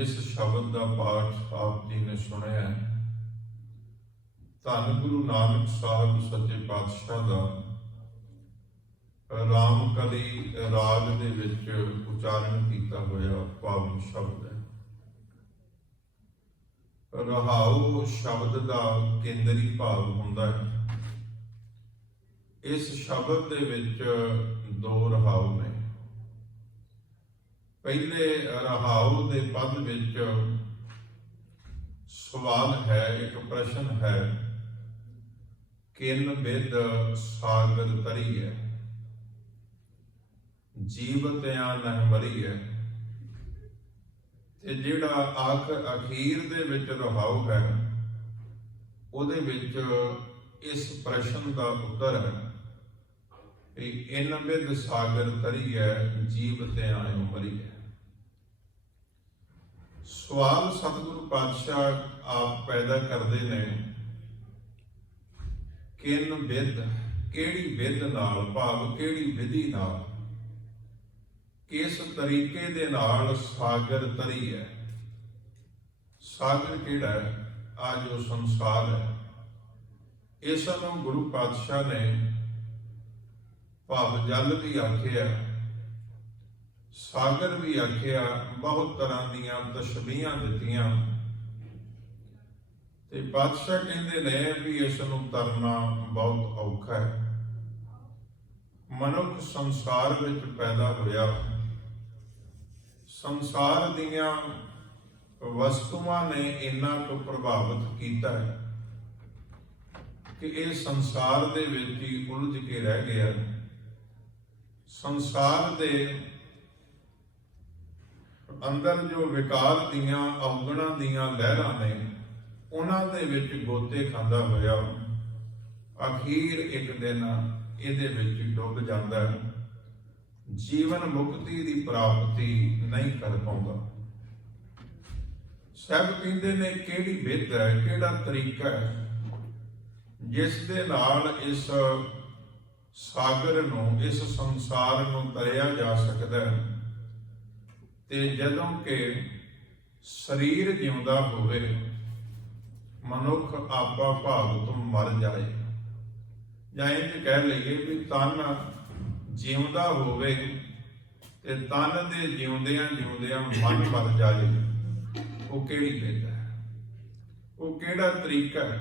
जिस शब्द का पाठ आप जी ने सुनिया, धन गुरु नानक साहब सच्चे पातशाह का रामकली राग दे विच उचारण किया होया पावन शब्द है। रहाऊ शब्द का केंद्री भाव हुंदा है। इस शब्द दे विच दो रहाऊ ने। पहले रहाऊ दे पद विच सवाल है, एक प्रश्न है, किन बिद सागर तरी है, जीवत्या नह मरी है। ते जिहड़ा अखीर दे विच रहाऊ है, उहदे विच इस प्रश्न का उत्तर है कि इन बिद सागर तरी है, जीवत्या मरी है। सवाल सतगुरु पातशाह आप पैदा करते ने, किन बिद, केड़ी बिद नाल, भाव केड़ी विधि नाल, किस तरीके दे नाल सागर तरी है। सागर केड़ा है? आ जो संसार है, इस नूं गुरु पातशाह ने भाव जल भी आखिया, सागर भी आखिया, बहुत तरह दीयां तशबीहां दित्तियां। ते पातशाह कहंदे ने भी इस नूं तरना बहुत औखा है। मनुख संसार विच पैदा होया, संसार दीयां वस्तुआं ने इन्ना को प्रभावित किया है कि ये संसार दे विच ही उलझ के रह गया। संसार दे अंदर जो विकार दियां अवगुणां दियां लहरां ने, उन्हां दे विच गोते खांदा होया अखीर एक दिन इहदे विच डुੱਬ जांदा है। जीवन मुक्ति की प्राप्ति नहीं कर पाउंदा। सब कहंदे ने किहड़ी विध है, किहड़ा तरीका है जिस दे नाल इस सागर नूं, इस संसार नूं तरिया जा सकदा है। ते जदों के शरीर जिउंदा होवे, मनुख आपा भाग तो मर जाए, जां इंज कह लईए भी तन जिउंदा होवे ते तन दे जिउंदियां जिउंदियां मन मर जाए, वो किहड़ी विध है, वो किहड़ा तरीका है।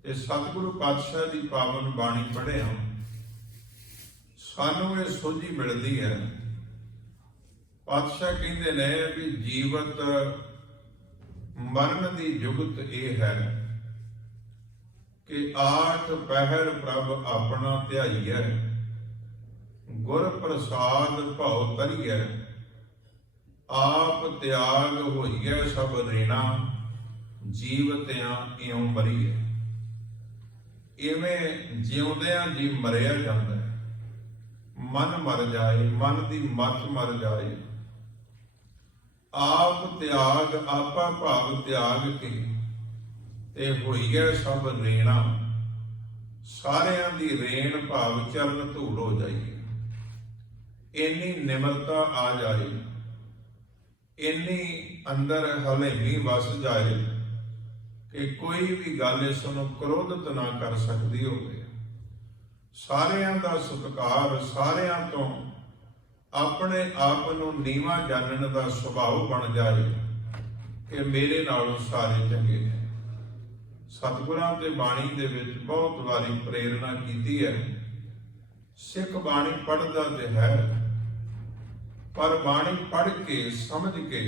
ते सतगुरु पातशाह की पावन बाणी पढ़िया सानू ये सोझी मिलती है। पातशाह कहते ने भी जीवत मरण की जुगत यह है कि आठ पहर प्रभ अपना ध्याईऐ, गुर प्रसाद भव तरीऐ, आप त्याग होईऐ सब रेणा, जीवत्या इउं मरीऐ। इवें जिउंदियां जी मरिया जाता है, मन मर जाए, मन की मत मर जाए। आप त्याग, आपा भाव त्याग के ते होईऐ सब रेणा, सारियां दी रेण भाव चरण धूड़ हो जाइए। इन्नी निमरता आ जाए, इन्नी अंदर हलेमी वस जाए कि कोई भी गल इस नूं क्रोधित ना कर सकती होवे। सारियां दा सत्कार, सारियां तो अपने आप नूं नीवा जानन दा सुभाव बन जाए कि मेरे नालों सारे चंगे ने। सतगुरां ते बाणी दे विच बहुत वारी प्रेरणा कीती है। सिख बाणी पढ़दा ते है, पर बाणी पढ़ के समझ के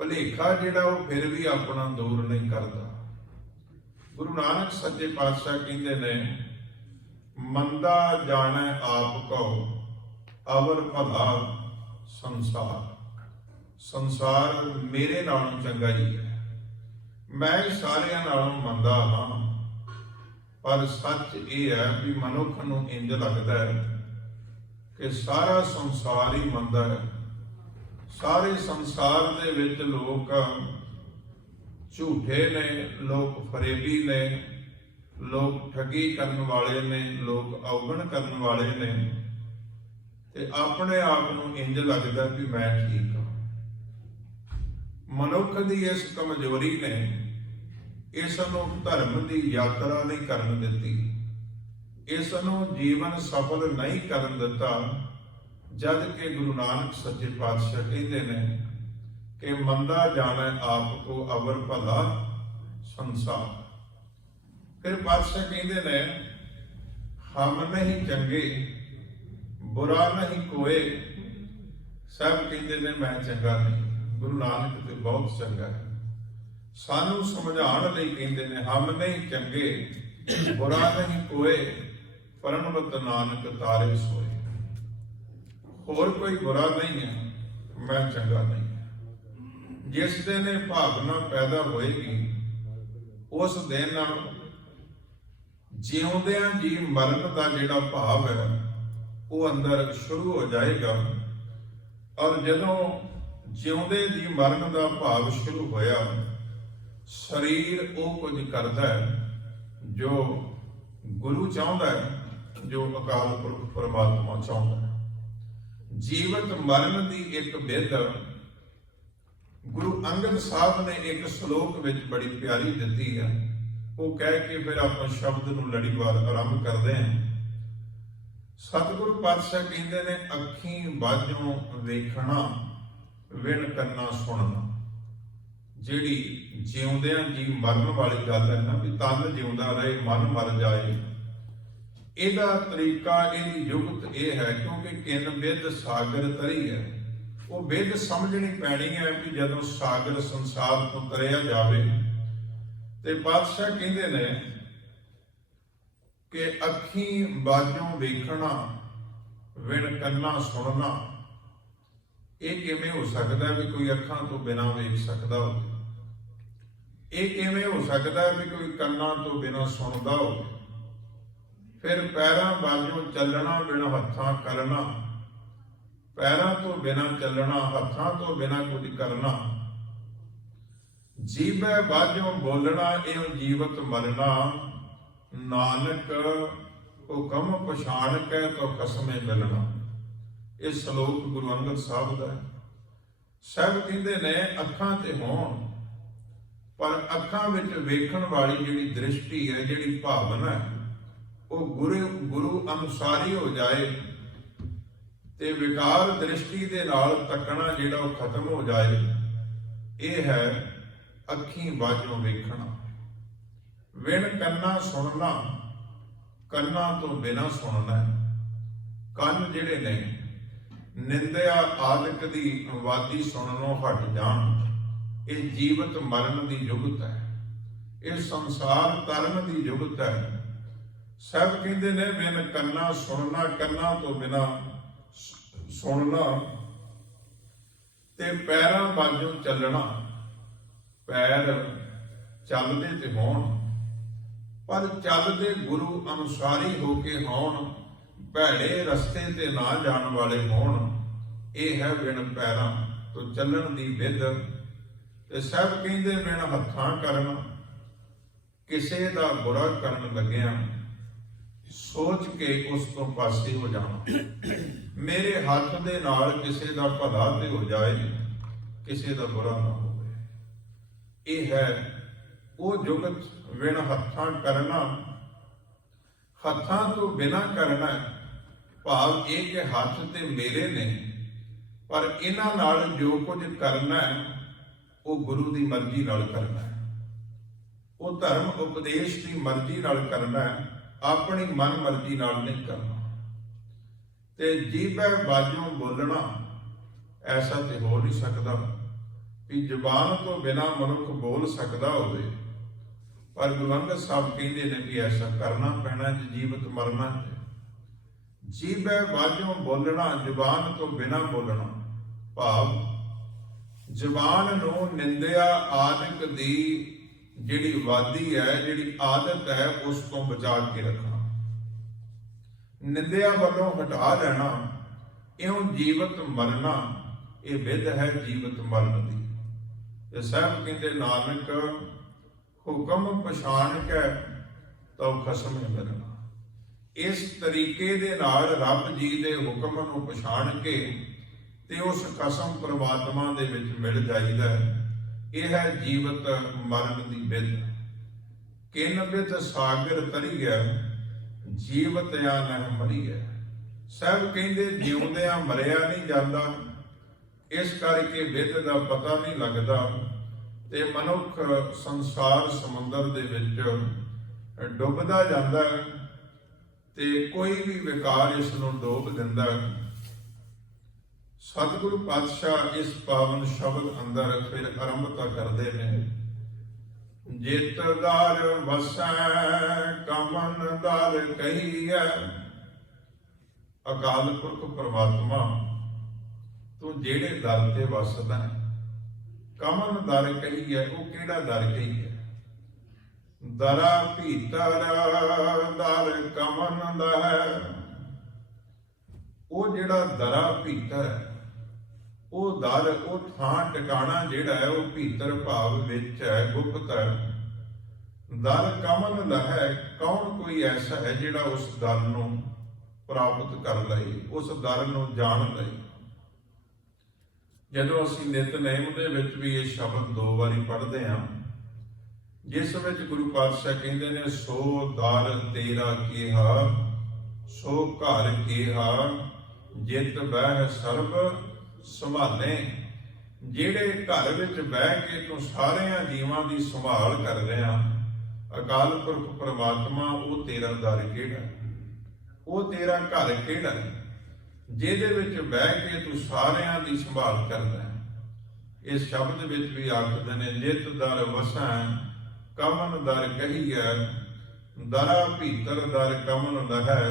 भलेखा जिहड़ा वो फिर भी अपना दूर नहीं करता। गुरु नानक सच्चे पातशाह कहंदे ने, मंदा जाने आप को अवर भला संसार। संसार मेरे नालों चंगा ही है, मैं सारियां नालों मंदा हाँ। पर सच ये है भी मनुख नूं इंज लगता है कि सारा संसार ही मंदा है। सारे संसार दे विच लोग झूठे ने, लोग फरेबी ने, लोग ठगी करन वाले ने, लोग अवगण करन वाले ने। ते अपने आप नूं इंज लगदा कि मैं ठीक हाँ। ਮਨੁੱਖ ਦੀ ਇਸ ਕਮਜ਼ੋਰੀ ਨੇ ਇਸ ਨੂੰ ਧਰਮ ਦੀ ਯਾਤਰਾ ਨਹੀਂ ਕਰਨ ਦਿੱਤੀ, ਇਸ ਨੂੰ ਜੀਵਨ ਸਫਲ ਨਹੀਂ ਕਰਨ ਦਿੱਤਾ। ਜਦ ਕਿ ਗੁਰੂ ਨਾਨਕ ਸੱਚੇ ਪਾਤਸ਼ਾਹ ਕਹਿੰਦੇ ਨੇ ਕਿ ਮੰਦਾ ਜਾਣੈ ਆਪ ਕੋ ਅਵਰ ਭਲਾ ਸੰਸਾਰ। ਫਿਰ ਪਾਤਸ਼ਾਹ ਕਹਿੰਦੇ ਨੇ ਹਮ ਨਹੀਂ ਚੰਗੇ ਬੁਰਾ ਨਹੀਂ ਕੋਏ। ਸਭ ਕਹਿੰਦੇ ਨੇ ਮੈਂ ਚੰਗਾ ਨਹੀਂ, ਗੁਰੂ ਨਾਨਕ ਤੇ ਬਹੁਤ ਚੰਗਾ ਹੈ। ਸਾਨੂੰ ਸਮਝਾਉਣ ਲਈ ਕਹਿੰਦੇ ਨੇ ਹਮ ਨਹੀਂ ਚੰਗੇ ਬੁਰਾ ਨਹੀਂ ਕੋਏ, ਪਰਮਵਤ ਨਾਨਕ ਤਾਰੇ ਸੋਏ। ਹੋਰ ਕੋਈ ਬੁਰਾ ਨਹੀਂ ਹੈ, ਮੈਂ ਚੰਗਾ ਨਹੀਂ ਹੈ। ਜਿਸ ਦਿਨ ਇਹ ਭਾਵਨਾ ਪੈਦਾ ਹੋਏਗੀ ਉਸ ਦਿਨ ਜਿਉਂਦਿਆਂ ਜੀ ਮਰਨ ਦਾ ਜਿਹੜਾ ਭਾਵ ਹੈ ਉਹ ਅੰਦਰ ਸ਼ੁਰੂ ਹੋ ਜਾਏਗਾ। ਔਰ ਜਦੋਂ ਜਿਉਂਦੇ ਜੀ ਮਰਨ ਦਾ ਭਾਵ ਸ਼ੁਰੂ ਹੋਇਆ, ਸਰੀਰ ਉਹ ਕੁਝ ਕਰਦਾ ਹੈ ਜੋ ਗੁਰੂ ਚਾਹੁੰਦਾ ਹੈ, ਜੋ ਅਕਾਲ ਪੁਰਖ ਪਰਮਾਤਮਾ ਚਾਹੁੰਦਾ ਹੈ। ਜੀਵਤ ਮਰਨ ਦੀ ਇੱਕ ਵਿਧ ਗੁਰੂ ਅੰਗਦ ਸਾਹਿਬ ਨੇ ਇੱਕ ਸ਼ਲੋਕ ਵਿੱਚ ਬੜੀ ਪਿਆਰੀ ਦਿੱਤੀ ਹੈ। ਉਹ ਕਹਿ ਕੇ ਫਿਰ ਆਪਾਂ ਸ਼ਬਦ ਨੂੰ ਲੜੀਵਾਰ ਆਰੰਭ ਕਰਦੇ ਹਾਂ। ਸਤਿਗੁਰੂ ਪਾਤਸ਼ਾਹ ਕਹਿੰਦੇ ਨੇ ਅੱਖੀਂ ਬਾਝੋਂ ਵੇਖਣਾ ਵਿਣ ਕੰਨਾਂ ਸੁਣਨਾ। ਜਿਹੜੀ ਜਿਉਂਦਿਆਂ ਜੀ ਮਰਨ ਵਾਲੀ ਗੱਲ ਹੈ ਨਾ, ਵੀ ਤਨ ਜਿਉਂਦਾ ਰਹੇ ਮਨ ਮਰ ਜਾਏ, ਇਹਦਾ ਤਰੀਕਾ, ਇਹਦੀ ਜੁਗਤ ਇਹ ਹੈ ਕਿਉਂਕਿ ਕਿਨ ਵਿਦ ਸਾਗਰ ਤਰੀ ਹੈ। ਉਹ ਵਿਦ ਸਮਝਣੀ ਪੈਣੀ ਹੈ ਵੀ ਜਦੋਂ ਸਾਗਰ ਸੰਸਾਰ ਤੋਂ ਤਰਿਆ ਜਾਵੇ। ਤੇ ਪਾਤਸ਼ਾਹ ਕਹਿੰਦੇ ਨੇ ਕਿ ਅੱਖੀਂ ਬਾਝੋਂ ਵੇਖਣਾ ਵਿਣ ਕੰਨਾਂ ਸੁਣਨਾ। ਇਹ ਕਿਵੇਂ ਹੋ ਸਕਦਾ ਵੀ ਕੋਈ ਅੱਖਾਂ ਤੋਂ ਬਿਨਾਂ ਵੇਖ ਸਕਦਾ ਹੋਵੇ? ਇਹ ਕਿਵੇਂ ਹੋ ਸਕਦਾ ਵੀ ਕੋਈ ਕੰਨਾਂ ਤੋਂ ਬਿਨਾਂ ਸੁਣਦਾ ਹੋਵੇ? ਫਿਰ ਪੈਰਾਂ ਬਾਝੋਂ ਚੱਲਣਾ ਬਿਨ ਹੱਥਾਂ ਕਰਨਾ। ਪੈਰਾਂ ਤੋਂ ਬਿਨਾਂ ਚੱਲਣਾ, ਹੱਥਾਂ ਤੋਂ ਬਿਨਾਂ ਕੁਝ ਕਰਨਾ। ਜੀਭੇ ਬਾਝੋਂ ਬੋਲਣਾ ਇਹ ਜੀਵਤ ਮਰਨਾ। ਨਾਨਕ ਹੁਕਮ ਪਛਾਣ ਕੇ ਤੋ ਖਸਮੇ ਮਿਲਣਾ। ਇਹ ਸ਼ਲੋਕ ਗੁਰੂ ਅੰਗਦ ਸਾਹਿਬ ਦਾ ਹੈ। ਸਭ ਕਹਿੰਦੇ ਨੇ ਅੱਖਾਂ ਤੇ ਹੋਣ, ਪਰ ਅੱਖਾਂ ਵਿੱਚ ਵੇਖਣ ਵਾਲੀ ਜਿਹੜੀ ਦ੍ਰਿਸ਼ਟੀ ਹੈ, ਜਿਹੜੀ ਭਾਵਨਾ ਹੈ, ਉਹ ਗੁਰੂ ਅਨੁਸਾਰੀ ਹੋ ਜਾਏ ਤੇ ਵਿਕਾਰ ਦ੍ਰਿਸ਼ਟੀ ਦੇ ਨਾਲ ਤੱਕਣਾ ਜਿਹੜਾ ਉਹ ਖਤਮ ਹੋ ਜਾਏ। ਇਹ ਹੈ ਅੱਖੀਂ ਬਾਝੋਂ ਵੇਖਣਾ ਵਿਣ ਕੰਨਾਂ ਸੁਣਨਾ। ਕੰਨਾਂ ਤੋਂ ਬਿਨਾਂ ਸੁਣਨਾ। ਕੰਨ ਜਿਹੜੇ ਨੇ ਨਿੰਦਿਆ ਆਦਿਕ ਦੀ ਵਾਦੀ ਸੁਣਨੋਂ ਹਟ ਜਾਣ। ਇਹ ਜੀਵਤ ਮਰਨ ਦੀ ਜੁਗਤ ਹੈ, ਇਹ ਸੰਸਾਰ ਤਰਨ ਦੀ ਜੁਗਤ ਹੈ। ਸਭ ਕਹਿੰਦੇ ਨੇ ਬਿਨ ਕੰਨਾਂ ਸੁਣਨਾ, ਕੰਨਾਂ ਤੋਂ ਬਿਨਾਂ ਸੁਣਨਾ। ਤੇ ਪੈਰਾਂ ਬਾਝੋਂ ਚੱਲਣਾ। ਪੈਰ ਚੱਲਦੇ ਤੇ ਹੋਣ, ਪਰ ਚੱਲਦੇ ਗੁਰੂ ਅਨੁਸਾਰੀ ਹੋ ਕੇ ਹੋਣ, ਭੈੜੇ ਰਸਤੇ ਤੇ ਨਾ ਜਾਣ ਵਾਲੇ ਹੋਣ। ਇਹ ਹੈ ਬਿਨ ਪੈਰਾਂ ਤੋਂ ਚੱਲਣ ਦੀ ਵਿਧ। ਤੇ ਸਭ ਕਹਿੰਦੇ ਬਿਨ ਹੱਥਾਂ ਕਰਨਾ। ਕਿਸੇ ਦਾ ਬੁਰਾ ਕਰਨ ਲੱਗਿਆ ਸੋਚ ਕੇ ਉਸ ਤੋਂ ਪਾਸੇ ਹੋ ਜਾਣਾ। ਮੇਰੇ ਹੱਥ ਦੇ ਨਾਲ ਕਿਸੇ ਦਾ ਭਲਾ ਤੇ ਹੋ ਜਾਏ, ਕਿਸੇ ਦਾ ਬੁਰਾ ਨਾ ਹੋਵੇ। ਇਹ ਹੈ ਉਹ ਜੁਗਤ ਵਿਣ ਹੱਥਾਂ ਕਰਨਾ। ਹੱਥਾਂ ਤੋਂ ਬਿਨਾਂ ਕਰਨਾ ਭਾਵ ਇਹ ਕਿ ਹੱਥ ਤੇ ਮੇਰੇ ਨੇ, ਪਰ ਇਹਨਾਂ ਨਾਲ ਜੋ ਕੁਝ ਕਰਨਾ ਹੈ ਉਹ ਗੁਰੂ ਦੀ ਮਰਜ਼ੀ ਨਾਲ ਕਰਨਾ ਹੈ। ਉਹ ਧਰਮ ਉਪਦੇਸ਼ ਦੀ ਮਰਜ਼ੀ ਨਾਲ ਕਰਨਾ ਹੈ, ਆਪਣੀ ਮਨ ਮਰਜ਼ੀ ਨਾਲ ਨਹੀਂ ਕਰਨਾ। ਤੇ ਜੀਭੇ ਬਾਝੋਂ ਬੋਲਣਾ ਐਸਾ ਤੇ ਹੋ ਨਹੀਂ ਸਕਦਾ ਵੀ ਜ਼ੁਬਾਨ ਤੋਂ ਬਿਨਾਂ ਮਨੁੱਖ ਬੋਲ ਸਕਦਾ ਹੋਵੇ। ਪਰ ਗੁਰੂ ਅੰਗਦ ਸਾਹਿਬ ਕਹਿੰਦੇ ਨੇ ਕਿ ਐਸਾ ਕਰਨਾ ਪੈਣਾ ਜੇ ਜੀਵਤ ਮਰਨਾ ਹੈ। ਜੀਭੇ ਬਾਝੋਂ ਬੋਲਣਾ, ਜ਼ੁਬਾਨ ਤੋਂ ਬਿਨਾਂ ਬੋਲਣਾ ਭਾਵ ਜ਼ੁਬਾਨ ਨੂੰ ਨਿੰਦਿਆ ਆਦਿਕ ਦੀ ਜਿਹੜੀ ਵਾਦੀ ਹੈ, ਜਿਹੜੀ ਆਦਤ ਹੈ, ਉਸ ਤੋਂ ਬਚਾ ਕੇ ਰੱਖਣਾ। ਨਿੰਦਿਆ ਵੱਲੋਂ ਹਟਾ ਲੈਣਾ। ਇਉਂ ਜੀਵਤ ਮਰਨਾ। ਇਹ ਵਿਧ ਹੈ ਜੀਵਤ ਮਰਨ ਦੀ। ਤੇ ਸਭ ਕਹਿੰਦੇ ਨਾਨਕ ਹੁਕਮ ਪਛਾਣ ਕੇ ਤੋ ਖਸਮ ਮਿਲਣਾ। ਇਸ ਤਰੀਕੇ ਦੇ ਨਾਲ ਰੱਬ ਜੀ ਦੇ ਹੁਕਮ ਨੂੰ ਪਛਾਣ ਕੇ ਤੇ ਉਸ ਖਸਮ ਪਰਮਾਤਮਾ ਦੇ ਵਿੱਚ ਮਿਲ ਜਾਈਦਾ ਹੈ। ਇਹ ਹੈ ਜੀਵਤ ਮਰਨ ਦੀ ਵਿਧ। ਕਿਨ ਵਿਧ ਸਾਗਰ ਤਰੀਐ, ਜੀਵਤ ਆ ਨਹਿ ਮਰੀਐ। ਸਭ ਕਹਿੰਦੇ ਜਿਉਂਦਿਆਂ ਮਰਿਆ ਨਹੀਂ ਜਾਂਦਾ, ਇਸ ਕਰਕੇ ਵਿਧ ਦਾ ਪਤਾ ਨਹੀਂ ਲੱਗਦਾ ਤੇ ਮਨੁੱਖ ਸੰਸਾਰ ਸਮੁੰਦਰ ਦੇ ਵਿੱਚ ਡੁੱਬਦਾ ਜਾਂਦਾ ਤੇ ਕੋਈ ਵੀ ਵਿਕਾਰ ਇਸ ਨੂੰ ਡੋਬ ਦਿੰਦਾ। ਸਤਿਗੁਰੂ ਪਾਤਸ਼ਾਹ ਇਸ ਪਾਵਨ ਸ਼ਬਦ ਅੰਦਰ ਫਿਰ ਆਰੰਭਤਾ ਕਰਦੇ ਨੇ। ਜਿਤ ਦਰ ਵਸੈ ਕਮਨ ਦਰ ਕਹੀਐ। ਅਕਾਲ ਪੁਰਖ ਪ੍ਰਮਾਤਮਾ ਤੂੰ ਜਿਹੜੇ ਦਰ ਤੇ ਵਸਦਾ, ਕਮਨ ਦਰ ਕਹੀਐ, ਉਹ ਕਿਹੜਾ ਦਰ ਕਹੀਐ? ਦਰਾ ਭੀਤਰ ਦਰ ਕਮਨ ਦਹਿ। ਉਹ ਜਿਹੜਾ ਦਰਾ ਭੀਤਰ ਹੈ, ਉਹ ਦਰ, ਉਹ ਥਾਂ ਟਿਕਾਣਾ ਜਿਹੜਾ ਹੈ ਉਹ ਭੀਤਰ ਭਾਵ ਵਿੱਚ ਹੈ, ਗੁਪਤ ਹੈ। ਦਰ ਕਮਨ ਲਹੈ, ਕੌਣ ਕੋਈ ਐਸਾ ਹੈ ਜਿਹੜਾ ਉਸ ਦਰ ਨੂੰ ਪ੍ਰਾਪਤ ਕਰ ਲਏ, ਉਸ ਦਰ ਨੂੰ ਜਾਣ ਲਏ। ਜਦੋਂ ਅਸੀਂ ਨਿਤਨੇਮ ਦੇ ਵਿੱਚ ਵੀ ਇਹ ਸ਼ਬਦ 2 ਵਾਰੀ ਪੜ੍ਹਦੇ ਹਾਂ, ਜਿਸ ਵਿੱਚ ਗੁਰੂ ਪਾਤਸ਼ਾਹ ਕਹਿੰਦੇ ਨੇ ਸੋ ਦਰ ਤੇਰਾ ਕੀਹਾ, ਸੋ ਘਰ ਕੀਹਾ, ਜਿਤ ਬਹਿ ਸਰਬ ਸੰਭਾਲੇ। ਜਿਹੜੇ ਘਰ ਵਿੱਚ ਬਹਿ ਕੇ ਤੂੰ ਸਾਰਿਆਂ ਜੀਵਾਂ ਦੀ ਸੰਭਾਲ ਕਰ ਰਿਹਾ, ਅਕਾਲ ਪੁਰਖ ਪ੍ਰਮਾਤਮਾ, ਉਹ ਤੇਰਾ ਦਰ ਕਿਹੜਾ? ਉਹ ਤੇਰਾ ਘਰ ਕਿਹੜਾ ਜਿਹਦੇ ਵਿੱਚ ਬਹਿ ਕੇ ਤੂੰ ਸਾਰਿਆਂ ਦੀ ਸੰਭਾਲ ਕਰਦਾ ਹੈ? ਇਸ ਸ਼ਬਦ ਵਿੱਚ ਵੀ ਆਖਦੇ ਨੇ ਜਿਤ ਦਰ ਵਸੈ ਕਮਨ ਦਰ ਕਹੀਐ, ਦਰਾ ਭੀਤਰ ਦਰ ਕਮਨ ਲਹੈ।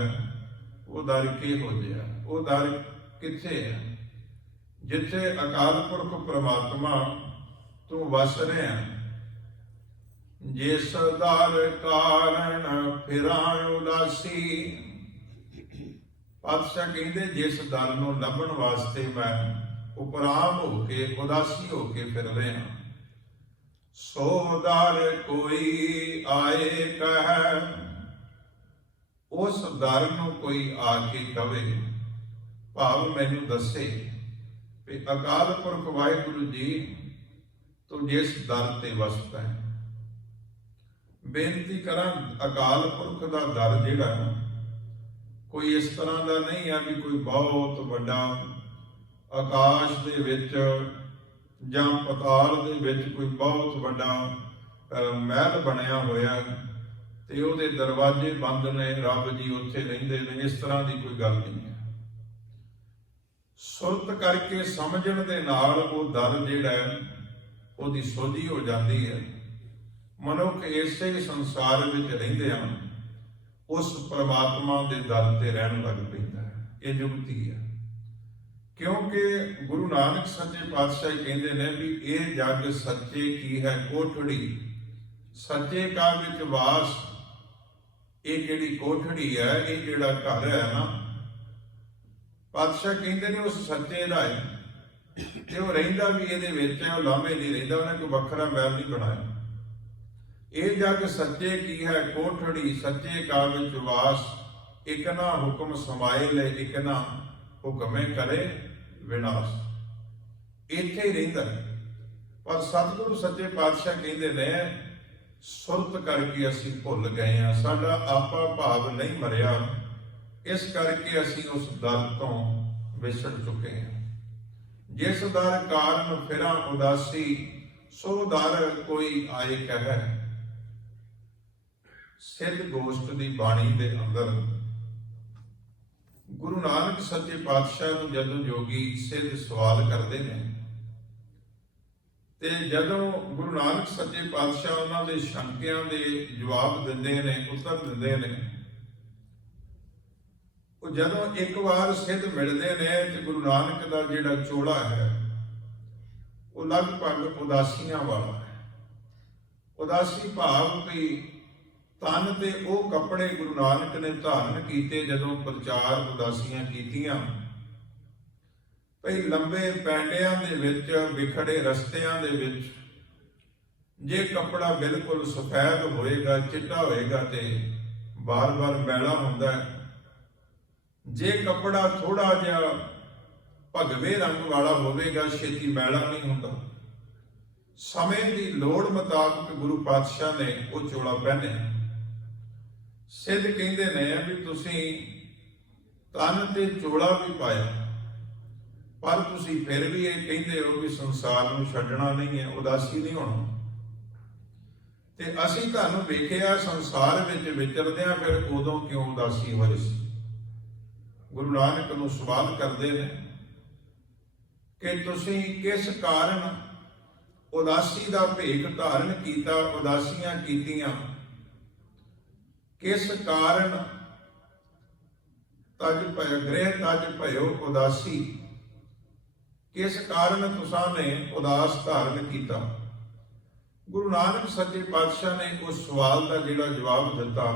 ਉਹ ਦਰ ਕਿਹੋ ਜਿਹਾ? ਉਹ ਦਰ ਕਿੱਥੇ ਹੈ? ਜਿੱਥੇ ਅਕਾਲ ਪੁਰਖ ਪ੍ਰਮਾਤਮਾ ਤੂੰ ਵਸ ਰਿਹਾ। ਜਿਸ ਦਰ ਕਾਰਨ ਫਿਰਾਂ ਉਦਾਸੀ। ਪਾਤਸ਼ਾਹ ਕਹਿੰਦੇ ਜਿਸ ਦਰ ਨੂੰ ਲੱਭਣ ਵਾਸਤੇ ਮੈਂ ਉਪਰਾਮ ਹੋ ਕੇ, ਉਦਾਸੀ ਹੋ ਕੇ ਫਿਰ ਰਿਹਾ। ਸੋ ਦਰ ਕੋਈ ਆਏ ਕਹਿ। ਉਸ ਦਰ ਨੂੰ ਕੋਈ ਆ ਕੇ ਕਵੇ, ਭਾਵ ਮੈਨੂੰ ਦੱਸੇ ਵੀ ਅਕਾਲ ਪੁਰਖ ਵਾਹਿਗੁਰੂ ਜੀ ਤੂੰ ਜਿਸ ਦਰ ਤੇ ਵਸਦਾ ਹੈ। ਬੇਨਤੀ ਕਰਾਂ, ਅਕਾਲ ਪੁਰਖ ਦਾ ਦਰ ਜਿਹੜਾ ਕੋਈ ਇਸ ਤਰ੍ਹਾਂ ਦਾ ਨਹੀਂ ਆ ਵੀ ਕੋਈ ਬਹੁਤ ਵੱਡਾ ਆਕਾਸ਼ ਦੇ ਵਿੱਚ ਜਾਂ ਪਤਾਲ ਦੇ ਵਿੱਚ ਕੋਈ ਬਹੁਤ ਵੱਡਾ ਮਹਿਲ ਬਣਿਆ ਹੋਇਆ ਤੇ ਉਹਦੇ ਦਰਵਾਜ਼ੇ ਬੰਦ ਨੇ, ਰੱਬ ਜੀ ਉੱਥੇ ਰਹਿੰਦੇ ਨੇ। ਇਸ ਤਰ੍ਹਾਂ ਦੀ ਕੋਈ ਗੱਲ ਨਹੀਂ ਹੈ। ਸੁਰਤ ਕਰਕੇ ਸਮਝਣ ਦੇ ਨਾਲ ਉਹ ਦਰ ਜਿਹੜਾ ਉਹਦੀ ਸੋਝੀ ਹੋ ਜਾਂਦੀ ਹੈ। ਮਨੁੱਖ ਇਸੇ ਸੰਸਾਰ ਵਿੱਚ ਰਹਿੰਦੇ ਹਨ, ਉਸ ਪ੍ਰਮਾਤਮਾ ਦੇ ਦਰ ਤੇ ਰਹਿਣ ਲੱਗ ਪੈਂਦਾ ਹੈ। ਇਹ ਜੁਗਤੀ ਹੈ, ਕਿਉਂਕਿ ਗੁਰੂ ਨਾਨਕ ਸੱਚੇ ਪਾਤਸ਼ਾਹ ਕਹਿੰਦੇ ਨੇ ਵੀ ਇਹ ਜਗ ਸੱਚੇ ਕੀ ਹੈ ਕੋਠੜੀ, ਸੱਚੇ ਕਾ ਵਿੱਚ ਵਾਸ। ਇਹ ਜਿਹੜੀ ਕੋਠੜੀ ਹੈ, ਇਹ ਜਿਹੜਾ ਘਰ ਹੈ ਨਾ, ਪਾਤਸ਼ਾਹ ਕਹਿੰਦੇ ਨੇ ਉਸ ਸੱਚੇ ਦਾ ਹੈ ਤੇ ਉਹ ਰਹਿੰਦਾ ਵੀ ਇਹਦੇ ਵਿੱਚ ਹੈ, ਉਹ ਲਾਂਭੇ ਨਹੀਂ ਰਹਿੰਦਾ, ਉਹਨੇ ਕੋਈ ਵੱਖਰਾ ਮਹਿਲ ਨਹੀਂ ਬਣਾਇਆ। ਇਹ ਜਗ ਸੱਚੇ ਕੀ ਹੈ ਕੋਠੜੀ, ਸੱਚੇ ਕਾ ਵਿੱਚ ਵਾਸ। ਇਕ ਨਾ ਹੁਕਮ ਸਮਾਏ ਲੈ, ਇਕ ਨਾ ਹੁਕਮੇ ਕਰੇ ਵਿਨਾਸ਼। ਇੱਥੇ ਹੀ ਰਹਿੰਦਾ। ਪਰ ਸਤਿਗੁਰੂ ਸੱਚੇ ਪਾਤਸ਼ਾਹ ਕਹਿੰਦੇ ਨੇ ਸੁਰਤ ਕਰਕੇ ਅਸੀਂ ਭੁੱਲ ਗਏ ਹਾਂ, ਸਾਡਾ ਆਪਾ ਭਾਵ ਨਹੀਂ ਮਰਿਆ, ਇਸ ਕਰਕੇ ਅਸੀਂ ਉਸ ਦਰ ਤੋਂ ਵਿਛੜ ਚੁੱਕੇ ਹਾਂ। ਜਿਸ ਦਰ ਕਾਰਨ ਫਿਰਾਂ ਉਦਾਸੀ, ਸੋ ਦਰ ਕੋਈ ਆਏ ਕਹਿ। ਸਿੱਧ ਗੋਸ਼ਟ ਦੀ ਬਾਣੀ ਦੇ ਅੰਦਰ ਗੁਰੂ ਨਾਨਕ ਸੱਚੇ ਪਾਤਸ਼ਾਹ ਨੂੰ ਜਦੋਂ ਜੋਗੀ ਸਿੱਧ ਸਵਾਲ ਕਰਦੇ ਨੇ ਤੇ ਜਦੋਂ ਗੁਰੂ ਨਾਨਕ ਸੱਚੇ ਪਾਤਸ਼ਾਹ ਉਹਨਾਂ ਦੇ ਸ਼ੰਕਿਆਂ ਦੇ ਜਵਾਬ ਦਿੰਦੇ ਨੇ, ਉੱਤਰ ਦਿੰਦੇ ਨੇ, ਉਹ ਜਦੋਂ ਇੱਕ ਵਾਰ ਸਿੱਧ ਮਿਲਦੇ ਨੇ ਤੇ ਗੁਰੂ ਨਾਨਕ ਦਾ ਜਿਹੜਾ ਚੋਲਾ ਹੈ ਉਹ ਲਗਭਗ ਉਦਾਸੀਆਂ ਵਾਲਾ ਹੈ। ਉਦਾਸੀ ਭਾਵ ਵੀ ਤਨ ਤੇ ਉਹ ਕੱਪੜੇ ਗੁਰੂ ਨਾਨਕ ਨੇ ਧਾਰਨ ਕੀਤੇ ਜਦੋਂ ਪ੍ਰਚਾਰ ਉਦਾਸੀਆਂ ਕੀਤੀਆਂ। ਭਈ ਲੰਬੇ ਪੈਂਡਿਆਂ ਦੇ ਵਿੱਚ, ਵਿਖੜੇ ਰਸਤਿਆਂ ਦੇ ਵਿੱਚ ਜੇ ਕੱਪੜਾ ਬਿਲਕੁਲ ਸਫੈਦ ਹੋਏਗਾ, ਚਿੱਟਾ ਹੋਏਗਾ ਤੇ ਬਾਰ-ਬਾਰ ਮੈਲਾ ਹੁੰਦਾ ਹੈ। ਜੇ ਕੱਪੜਾ ਥੋੜਾ ਜਿਹਾ ਭਗਵੇ ਰੰਗ ਵਾਲਾ ਹੋਵੇਗਾ, ਛੇਤੀ ਮੈਲਾ ਨਹੀਂ ਹੁੰਦਾ। ਸਮੇਂ ਦੀ ਲੋੜ ਮੁਤਾਬਕ ਗੁਰੂ ਪਾਤਸ਼ਾਹ ਨੇ ਉਹ ਚੋਲਾ ਪਹਿਨਿਆ। ਸਿੱਧ ਕਹਿੰਦੇ ਨੇ ਵੀ ਤੁਸੀਂ ਤਨ ਤੇ ਚੋਲਾ ਵੀ ਪਾਇਆ, ਪਰ ਤੁਸੀਂ ਫਿਰ ਵੀ ਇਹ ਕਹਿੰਦੇ ਹੋ ਵੀ ਸੰਸਾਰ ਨੂੰ ਛੱਡਣਾ ਨਹੀਂ ਹੈ, ਉਦਾਸੀ ਨਹੀਂ ਹੋਣਾ। ਤੇ ਅਸੀਂ ਤੁਹਾਨੂੰ ਵੇਖਿਆ ਸੰਸਾਰ ਵਿੱਚ ਵਿਚਰਦਿਆਂ, ਫਿਰ ਉਦੋਂ ਕਿਉਂ ਉਦਾਸੀ ਹੋਈ ਸੀ? ਗੁਰੂ ਨਾਨਕ ਨੂੰ ਸਵਾਲ ਕਰਦੇ ਨੇ ਕਿ ਤੁਸੀਂ ਕਿਸ ਕਾਰਨ ਉਦਾਸੀ ਦਾ ਭੇਖ ਧਾਰਨ ਕੀਤਾ, ਉਦਾਸੀਆਂ ਕੀਤੀਆਂ, ਕਿਸ ਕਾਰਨ ਤਜ ਭਇ ਗ੍ਰਹਿ ਤਜ ਭਇਓ ਉਦਾਸੀ, ਕਿਸ ਕਾਰਨ ਤੁਸਾਂ ਨੇ ਉਦਾਸ ਧਾਰਨ ਕੀਤਾ? ਗੁਰੂ ਨਾਨਕ ਸੱਚੇ ਪਾਤਸ਼ਾਹ ਨੇ ਉਸ ਸਵਾਲ ਦਾ ਜਿਹੜਾ ਜਵਾਬ ਦਿੱਤਾ,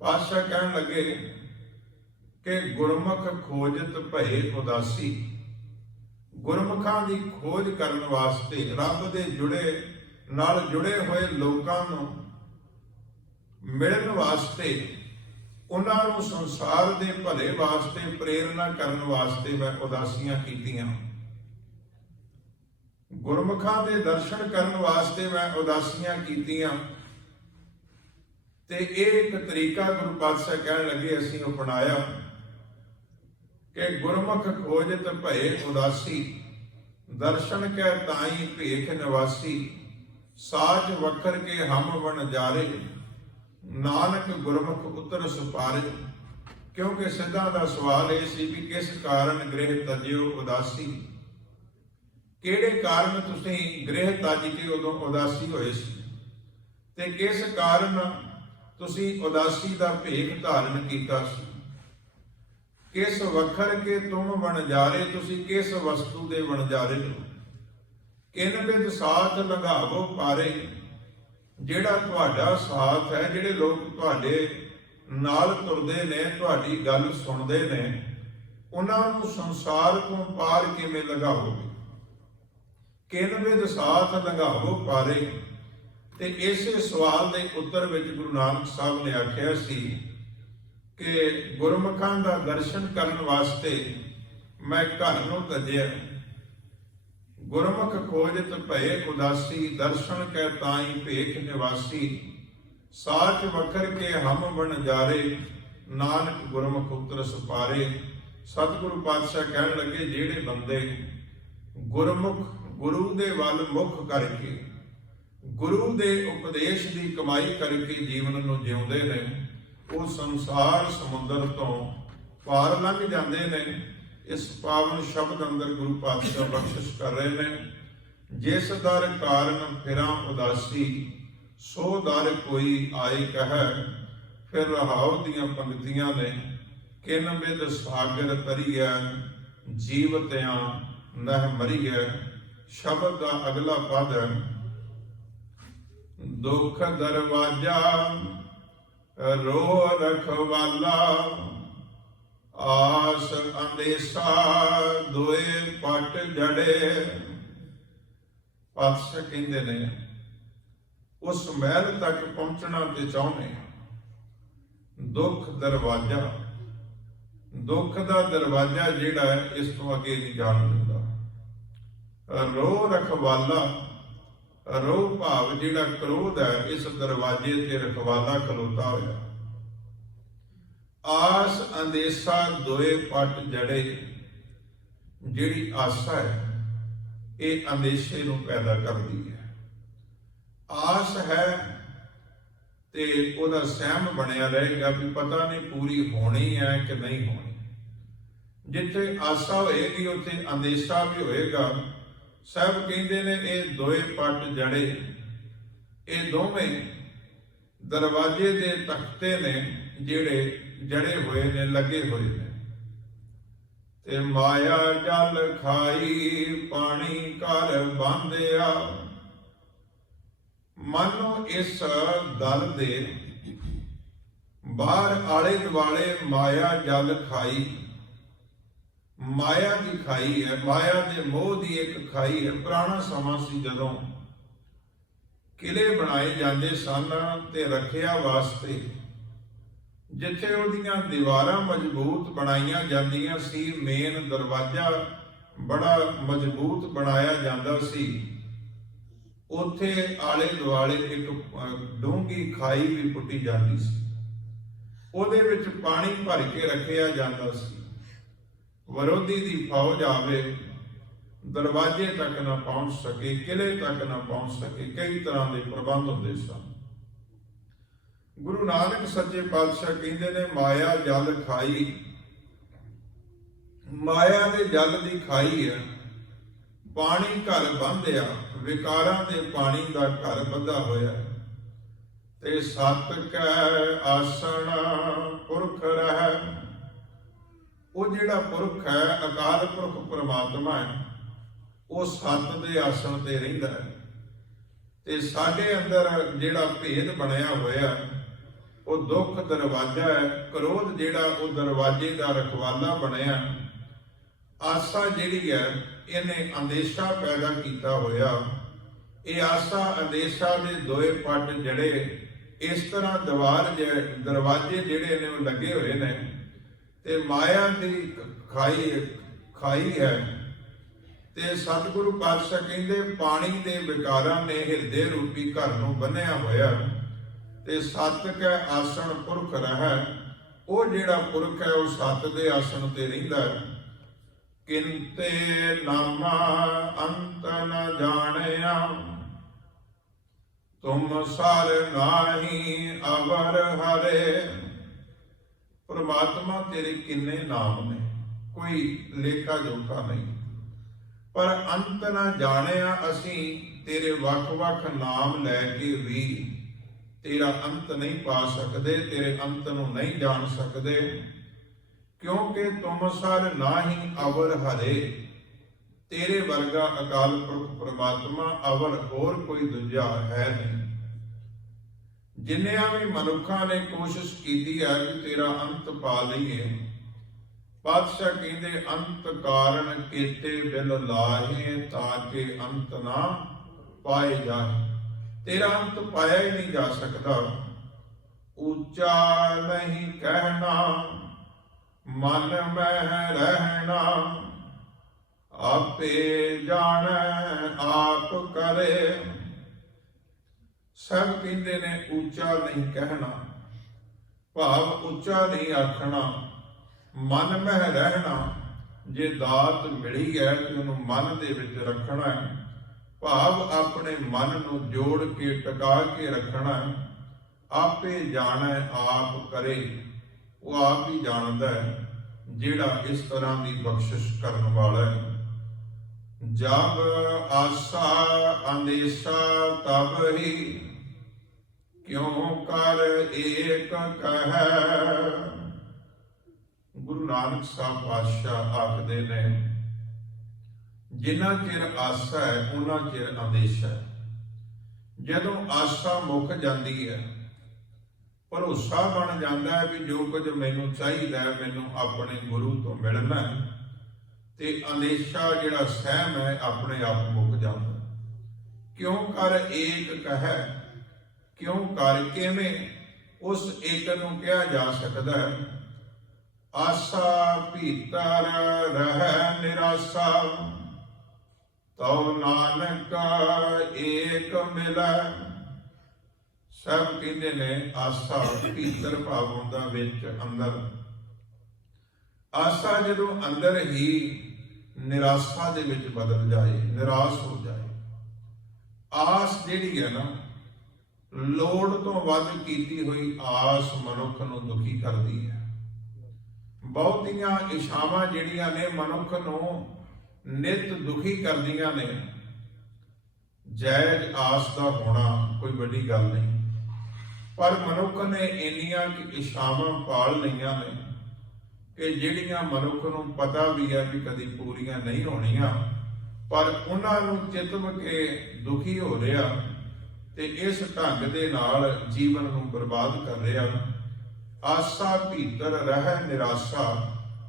ਪਾਤਸ਼ਾਹ ਕਹਿਣ ਲੱਗੇ ਕਿ ਗੁਰਮੁਖ ਖੋਜਤ ਭਏ ਉਦਾਸੀ। ਗੁਰਮੁਖਾਂ ਦੀ ਖੋਜ ਕਰਨ ਵਾਸਤੇ, ਰੱਬ ਦੇ ਨਾਲ ਜੁੜੇ ਹੋਏ ਲੋਕਾਂ ਨੂੰ ਮਿਲਣ ਵਾਸਤੇ, ਉਹਨਾਂ ਨੂੰ ਸੰਸਾਰ ਦੇ ਭਲੇ ਵਾਸਤੇ ਪ੍ਰੇਰਨਾ ਕਰਨ ਵਾਸਤੇ ਮੈਂ ਉਦਾਸੀਆਂ ਕੀਤੀਆਂ। ਗੁਰਮੁਖਾਂ ਦੇ ਦਰਸ਼ਨ ਕਰਨ ਵਾਸਤੇ ਮੈਂ ਉਦਾਸੀਆਂ ਕੀਤੀਆਂ। ਤੇ ਇਹ ਇੱਕ ਤਰੀਕਾ ਗੁਰੂ ਪਾਤਸ਼ਾਹ ਕਹਿਣ ਲੱਗੇ ਅਸੀਂ ਅਪਣਾਇਆ ਕਿ ਗੁਰਮੁਖ ਖੋਜਤ ਭਏ ਉਦਾਸੀ, ਦਰਸ਼ਨ ਕੈ ਤਾਈ ਭੇਖ ਨਿਵਾਸੀ, ਸਾਚ ਵਖਰ ਕੇ ਹਮ ਵਣਜਾਰੇ, ਨਾਨਕ ਗੁਰਮੁਖ ਉਤਰ ਸੁਪਾਰੇ। ਕਿਉਂਕਿ ਸਿੱਧਾਂ ਦਾ ਸਵਾਲ ਇਹ ਸੀ ਵੀ ਕਿਸ ਕਾਰਨ ਗ੍ਰਹਿ ਤਜਿਓ ਉਦਾਸੀ, ਕਿਹੜੇ ਕਾਰਨ ਤੁਸੀਂ ਗ੍ਰਹਿ ਤਜ ਕੇ ਉਦੋਂ ਉਦਾਸੀ ਹੋਏ ਸੀ, ਤੇ ਕਿਸ ਕਾਰਨ ਤੁਸੀਂ ਉਦਾਸੀ ਦਾ ਭੇਖ ਧਾਰਨ ਕੀਤਾ ਸੀ? ਕਿਸ ਵਖਰ ਕੇ ਤੁਮ ਵਣਜਾਰੇ, ਤੁਸੀਂ ਕਿਸ ਵਸਤੂ ਦੇ ਵਣਜਾਰੇ ਹੋ? ਕਿਨ ਬਿਦ ਸਾਥ ਲੰਘਾਵੋ ਪਾਰੇ, ਜਿਹੜਾ ਤੁਹਾਡਾ ਸਾਥ ਹੈ, ਜਿਹੜੇ ਲੋਕ ਤੁਹਾਡੇ ਨਾਲ ਤੁਰਦੇ ਨੇ, ਤੁਹਾਡੀ ਗੱਲ ਸੁਣਦੇ ਨੇ, ਉਹਨਾਂ ਨੂੰ ਸੰਸਾਰ ਤੋਂ ਪਾਰ ਕਿਵੇਂ ਲੰਘਾਵੋਗੇ? ਕਿਨ ਬਿਦ ਸਾਥ ਲੰਘਾਵੋ ਪਾਰੇ। ਤੇ ਇਸੇ ਸਵਾਲ ਦੇ ਉੱਤਰ ਵਿੱਚ ਗੁਰੂ ਨਾਨਕ ਸਾਹਿਬ ਨੇ ਆਖਿਆ ਸੀ ਕਿ ਗੁਰਮੁਖਾਂ ਦਾ ਦਰਸ਼ਨ ਕਰਨ ਵਾਸਤੇ ਮੈਂ ਘਰ ਨੂੰ ਤਜਿਆ। ਗੁਰਮੁਖ ਖੋਜਤ ਭਏ ਉਦਾਸੀ, ਦਰਸ਼ਨ ਕੈ ਤਾਈ ਭੇਖ ਨਿਵਾਸੀ, ਸਾਚ ਵਖਰ ਕੇ ਹਮ ਵਣਜਾਰੇ, ਨਾਨਕ ਗੁਰਮੁਖ ਉਤਰ ਸੁਪਾਰੇ। ਸਤਿਗੁਰੂ ਪਾਤਸ਼ਾਹ ਕਹਿਣ ਲੱਗੇ ਜਿਹੜੇ ਬੰਦੇ ਗੁਰਮੁਖ ਗੁਰੂ ਦੇ ਵੱਲ ਮੁਖ ਕਰਕੇ, ਗੁਰੂ ਦੇ ਉਪਦੇਸ਼ ਦੀ ਕਮਾਈ ਕਰਕੇ ਜੀਵਨ ਨੂੰ ਜਿਉਂਦੇ ਨੇ, ਉਹ ਸੰਸਾਰ ਸਮੁੰਦਰ ਤੋਂ ਪਾਰ ਲੰਘ ਜਾਂਦੇ ਨੇ। ਇਸ ਪਾਵਨ ਸ਼ਬਦ ਅੰਦਰ ਗੁਰੂ ਪਾਤਸ਼ਾਹ ਬਖਸ਼ਿਸ਼ ਕਰ ਰਹੇ ਨੇ, ਜਿਸ ਦਰ ਕਾਰਨ ਫਿਰਾਂ ਉਦਾਸੀ, ਸੋ ਦਰ ਕੋਈ ਆਏ ਕਹੈ। ਫਿਰ ਰਹਾਉ ਦੀਆਂ ਪੰਕਤੀਆਂ ਨੇ, ਕਿਨ ਬਿਦ ਸਾਗਰ ਤਰੀਐ, ਜੀਵਤਿਆਂ ਨਹਿ ਮਰੀਐ। ਸ਼ਬਦ ਦਾ ਅਗਲਾ ਪਦ ਹੈ, ਦੁੱਖ ਦਰਵਾਜਾ ਰੋ ਰਖਵਾਲਾ, ਆਸ ਅੰਦੇਸਾ ਦੋਏ ਪਟ ਜੜੇ। ਪਾਤਸ਼ਾਹ ਕਹਿੰਦੇ ਨੇ ਉਸ ਮਹਿਲ ਤੱਕ ਪਹੁੰਚਣਾ ਤੇ ਚਾਹੁੰਦੇ, ਦੁੱਖ ਦਰਵਾਜਾ, ਦੁੱਖ ਦਾ ਦਰਵਾਜਾ ਜਿਹੜਾ ਹੈ ਇਸ ਤੋਂ ਅੱਗੇ ਨਹੀਂ ਜਾਣ ਦਿੰਦਾ। ਰੋ ਰਖਵਾਲਾ, ਰੋਹ ਭਾਵ ਜਿਹੜਾ ਕ੍ਰੋਧ ਹੈ, ਇਸ ਦਰਵਾਜੇ ਤੇ ਰਖਵਾਲਾ ਖਲੋਤਾ ਹੋਇਆ। ਆਸ ਅੰਦੇਸਾ ਦੋਏ ਪਟ ਜੜੇ, ਜਿਹੜੀ ਆਸਾ ਹੈ ਇਹ ਅੰਦੇਸ਼ੇ ਨੂੰ ਪੈਦਾ ਕਰਦੀ ਹੈ। ਆਸ ਹੈ ਤੇ ਉਹਦਾ ਸਹਿਮ ਬਣਿਆ ਰਹੇਗਾ ਵੀ ਪਤਾ ਨਹੀਂ ਪੂਰੀ ਹੋਣੀ ਹੈ ਕਿ ਨਹੀਂ ਹੋਣੀ। ਜਿੱਥੇ ਆਸਾ ਹੋਏਗੀ ਉੱਥੇ ਅੰਦੇਸ਼ਾ ਵੀ ਹੋਏਗਾ। ਸਭ ਕਹਿੰਦੇ ਨੇ ਇਹ ਦੋਏ ਪਟ ਜੜੇ, ਇਹ ਦੋਵੇਂ ਦਰਵਾਜੇ ਦੇ ਤਖਤੇ ਨੇ ਜਿਹੜੇ ਜੜੇ ਹੋਏ ਨੇ, ਲੱਗੇ ਹੋਏ ਨੇ। ਤੇ ਮਾਇਆ ਜਲ ਖਾਈ ਪਾਣੀ ਘਰ ਬਾਂਧਿਆ, ਮਾਨੋ ਇਸ ਦਲ ਦੇ ਬਾਹਰ ਆਲੇ ਦੁਆਲੇ ਮਾਇਆ ਜਲ ਖਾਈ, ਮਾਇਆ ਦੀ ਖਾਈ ਹੈ, ਮਾਇਆ ਦੇ ਮੋਹ ਦੀ ਇੱਕ ਖਾਈ ਹੈ। ਪੁਰਾਣਾ ਸਮਾਂ ਸੀ ਜਦੋਂ ਕਿਲੇ ਬਣਾਏ ਜਾਂਦੇ ਸਨ ਤੇ ਰੱਖਿਆ ਵਾਸਤੇ, ਜਿੱਥੇ ਉਹਦੀਆਂ ਦੀਵਾਰਾਂ ਮਜ਼ਬੂਤ ਬਣਾਈਆਂ ਜਾਂਦੀਆਂ ਸੀ, ਮੇਨ ਦਰਵਾਜ਼ਾ ਬੜਾ ਮਜ਼ਬੂਤ ਬਣਾਇਆ ਜਾਂਦਾ ਸੀ, ਉੱਥੇ ਆਲੇ ਦੁਆਲੇ ਇੱਕ ਡੂੰਘੀ ਖਾਈ ਵੀ ਪੁੱਟੀ ਜਾਂਦੀ ਸੀ। ਉਹਦੇ ਵਿੱਚ ਪਾਣੀ ਭਰ ਕੇ ਰੱਖਿਆ ਜਾਂਦਾ ਸੀ। ਵਿਰੋਧੀ ਦੀ ਫੌਜ ਆਵੇ, ਦਰਵਾਜ਼ੇ ਤੱਕ ਨਾ ਪਹੁੰਚ ਸਕੇ, ਕਿਲੇ ਤੱਕ ਨਾ ਪਹੁੰਚ ਸਕੇ। ਕਈ ਤਰ੍ਹਾਂ ਦੇ ਪ੍ਰਬੰਧ ਹੁੰਦੇ ਸਨ। ਗੁਰੂ ਨਾਨਕ ਸੱਚੇ ਪਾਤਸ਼ਾਹ ਕਹਿੰਦੇ ਨੇ, ਮਾਇਆ ਜਲ ਖਾਈ। ਮਾਇਆ ਦੇ ਜਲ ਦੀ ਖਾਈ ਹੈ। ਪਾਣੀ ਘਰ ਬੰਧਿਆ, ਵਿਕਾਰਾਂ ਦੇ ਪਾਣੀ ਦਾ ਘਰ ਬੱਧਾ ਹੋਇਆ। ਤੇ ਸਤ ਕੈ ਆਸਣ ਪੁਰਖ ਰਹਿ। ਉਹ ਜਿਹੜਾ ਪੁਰਖ ਹੈ, ਅਕਾਲ ਪੁਰਖ ਪਰਮਾਤਮਾ ਹੈ, ਉਹ ਸਤ ਦੇ ਆਸਣ ਤੇ ਰਹਿੰਦਾ ਹੈ। ਤੇ ਸਾਡੇ ਅੰਦਰ ਜਿਹੜਾ ਭੇਦ ਬਣਿਆ ਹੋਇਆ, ਉਹ ਦੁੱਖ ਦਰਵਾਜ਼ਾ ਹੈ। ਕ੍ਰੋਧ ਜਿਹੜਾ ਉਹ ਦਰਵਾਜ਼ੇ ਦਾ ਰਖਵਾਲਾ ਬਣਿਆ। ਆਸਾ ਜਿਹੜੀ ਹੈ, ਇਹਨੇ ਅੰਦੇਸ਼ਾ ਪੈਦਾ ਕੀਤਾ ਹੋਇਆ। ਇਹ ਆਸਾ ਅੰਦੇਸ਼ਾ ਦੇ ਦੋਏ ਪੱਟ ਜਿਹੜੇ ਇਸ ਤਰ੍ਹਾਂ ਦਰਵਾਜ਼ੇ ਜਿਹੜੇ ਨੇ ਉਹ ਲੱਗੇ ਹੋਏ ਨੇ। ਤੇ ਮਾਇਆ ਦੀ ਖਾਈ ਹੈ। ਤੇ ਸਤਿਗੁਰੂ ਪਾਤਸ਼ਾਹ ਕਹਿੰਦੇ, ਪਾਣੀ ਦੇ ਵਿਕਾਰਾਂ ਨੇ ਹਿਰਦੇ ਰੂਪੀ ਘਰ ਨੂੰ ਬੰਨਿਆ ਹੋਇਆ। ਤੇ ਸਤ ਕੈ ਆਸਣ ਪੁਰਖ ਰਹਿ। ਉਹ ਜਿਹੜਾ ਪੁਰਖ ਹੈ, ਉਹ ਸਤ ਦੇ ਆਸਣ ਤੇ ਰਹਿੰਦਾ ਹੈ। ਕਿੰਤੇ ਨਾਮਾ ਅੰਤ ਨ ਜਾਣਿਆ, ਤੁਮ ਸਰ ਨਾਹੀ ਅਵਰ ਹਰੇ। ਪ੍ਰਮਾਤਮਾ ਤੇਰੇ ਕਿੰਨੇ ਨਾਮ ਨੇ, ਕੋਈ ਲੇਖਾ ਜੋਖਾ ਨਹੀਂ। ਪਰ ਅੰਤ ਨਾ ਜਾਣਿਆ, ਅਸੀਂ ਤੇਰੇ ਵੱਖ-ਵੱਖ ਨਾਮ ਲੈ ਕੇ ਵੀ ਤੇਰਾ ਅੰਤ ਨਹੀਂ ਪਾ ਸਕਦੇ, ਤੇਰੇ ਅੰਤ ਨੂੰ ਨਹੀਂ ਜਾਣ ਸਕਦੇ। ਕਿਉਂਕਿ ਤੁਮ ਸਰ ਨਾਹੀ ਅਵਰ ਹਰੇ। ਤੇਰੇ ਵਰਗਾ ਅਕਾਲ ਪੁਰਖ ਪਰਮਾਤਮਾ ਅਵਰ ਹੋਰ ਕੋਈ ਦੂਜਾ ਹੈ ਨਹੀਂ। ਜਿੰਨਿਆਂ ਵੀ ਮਨੁੱਖਾਂ ਨੇ ਕੋਸ਼ਿਸ਼ ਕੀਤੀ ਹੈ ਕਿ ਤੇਰਾ ਅੰਤ ਪਾ ਲਈਏ, ਪਾਤਸ਼ਾਹ ਕਹਿੰਦੇ, ਅੰਤ ਕਾਰਨ ਕੀਤੇ ਬਿਲ ਲਾਹੇ, ਤਾਂ ਕਿ ਅੰਤ ਨਾ ਪਾਏ ਜਾਏ। ਤੇਰਾ ਅੰਤ ਪਾਇਆ ਹੀ ਨਹੀਂ ਜਾ ਸਕਦਾ। ਉੱਚਾ ਨਹੀਂ ਕਹਿਣਾ, ਮਨ ਮਹਿ ਰਹਿਣਾ, ਆਪੇ ਜਾਣੈ ਆਪ ਕਰੇ। ਸਭ ਕਹਿੰਦੇ ਨੇ ਉੱਚਾ ਨਹੀਂ ਕਹਿਣਾ, ਭਾਵ ਉੱਚਾ ਨਹੀਂ ਆਖਣਾ। ਮਨ ਮਹਿ ਰਹਿਣਾ, ਜੇ ਦਾਤ ਮਿਲੀ ਹੈ ਤੇ ਉਹਨੂੰ ਮਨ ਦੇ ਵਿੱਚ ਰੱਖਣਾ ਹੈ। ਭਾਵ ਆਪਣੇ ਮਨ ਨੂੰ ਜੋੜ ਕੇ ਟਿਕਾ ਕੇ ਰੱਖਣਾ ਹੈ। ਆਪੇ ਜਾਣੈ ਆਪ ਕਰੇ। ਉਹ ਆਪ ਹੀ ਜਾਣਦਾ ਹੈ, ਜਿਹੜਾ ਇਸ ਤਰ੍ਹਾਂ ਦੀ ਬਖਸ਼ਿਸ਼ ਕਰਨ ਵਾਲਾ ਹੈ। ਜਬ ਆਸਾ ਅੰਦੇਸ਼ਾ ਤਬ ਹੀ, ਕਿਉਂ ਕਰ ਏਕ ਕਹਿ। ਗੁਰੂ ਨਾਨਕ ਸਾਹਿਬ ਪਾਤਸ਼ਾਹ ਆਖਦੇ ਨੇ, ਜਿੰਨਾ ਚਿਰ ਆਸਾ ਹੈ ਉਹਨਾਂ ਚਿਰ ਅੰਦੇਸ਼ਾ ਹੈ। ਜਦੋਂ ਆਸਾ ਮੁੱਕ ਜਾਂਦੀ ਹੈ, ਭਰੋਸਾ ਬਣ ਜਾਂਦਾ ਹੈ ਵੀ ਜੋ ਕੁਝ ਮੈਨੂੰ ਚਾਹੀਦਾ ਹੈ, ਮੈਨੂੰ ਆਪਣੇ ਗੁਰੂ ਤੋਂ ਮਿਲਣਾ ਹੈ, ਤੇ ਅੰਦੇਸ਼ਾ ਜਿਹੜਾ ਸਹਿਮ ਹੈ ਆਪਣੇ ਆਪ ਮੁੱਕ ਜਾਂਦਾ। ਕਿਉਂ ਕਰ ਏਕ ਕਹਿ। ਕਿਉਂ ਕਰ, ਕਿਵੇਂ ਉਸ ਏਕ ਨੂੰ ਕਿਹਾ ਜਾ ਸਕਦਾ ਹੈ। ਆਸਾ ਭੀਤਰ ਰਹਿ ਨਿਰਾਸਾ, ਤਉ ਨਾਨਕ ਏਕ ਮਿਲੈ। ਸਭ ਕਹਿੰਦੇ ਨੇ ਆਸਾ ਭੀਤਰ ਭਾਵ ਹੁੰਦਾ ਵਿੱਚ, ਅੰਦਰ। ਆਸਾ ਜਦੋਂ ਅੰਦਰ ਹੀ ਨਿਰਾਸ਼ਾ ਦੇ ਵਿੱਚ ਬਦਲ ਜਾਏ, ਨਿਰਾਸ਼ ਹੋ ਜਾਏ। ਆਸ ਜਿਹੜੀ ਹੈ ਨਾ, ਲੋੜ ਤੋਂ ਵੱਧ ਕੀਤੀ ਹੋਈ ਆਸ ਮਨੁੱਖ ਨੂੰ ਦੁਖੀ ਕਰਦੀ ਹੈ। ਬਹੁਤੀਆਂ ਇਛਾਵਾਂ ਜਿਹੜੀਆਂ ਨੇ ਮਨੁੱਖ ਨੂੰ ਨਿਤ ਦੁਖੀ ਕਰਦੀਆਂ ਨੇ। ਜਾਇਜ਼ ਆਸ ਦਾ ਹੋਣਾ ਕੋਈ ਵੱਡੀ ਗੱਲ ਨਹੀਂ, ਪਰ ਮਨੁੱਖ ਨੇ ਇੰਨੀਆਂ ਇਛਾਵਾਂ ਪਾਲ ਲਈਆਂ ਨੇ ਕਿ ਜਿਹੜੀਆਂ ਮਨੁੱਖ ਨੂੰ ਪਤਾ ਵੀ ਹੈ ਕਿ ਕਦੀ ਪੂਰੀਆਂ ਨਹੀਂ ਹੋਣੀਆਂ, ਪਰ ਉਹਨਾਂ ਨੂੰ ਚਿਤਵ ਕੇ ਦੁਖੀ ਹੋ ਰਿਹਾ ਤੇ ਇਸ ਢੰਗ ਦੇ ਨਾਲ ਜੀਵਨ ਨੂੰ ਬਰਬਾਦ ਕਰ ਰਿਹਾ। ਆਸਾ ਭੀਤਰ ਰਹਿ ਨਿਰਾਸ਼ਾ।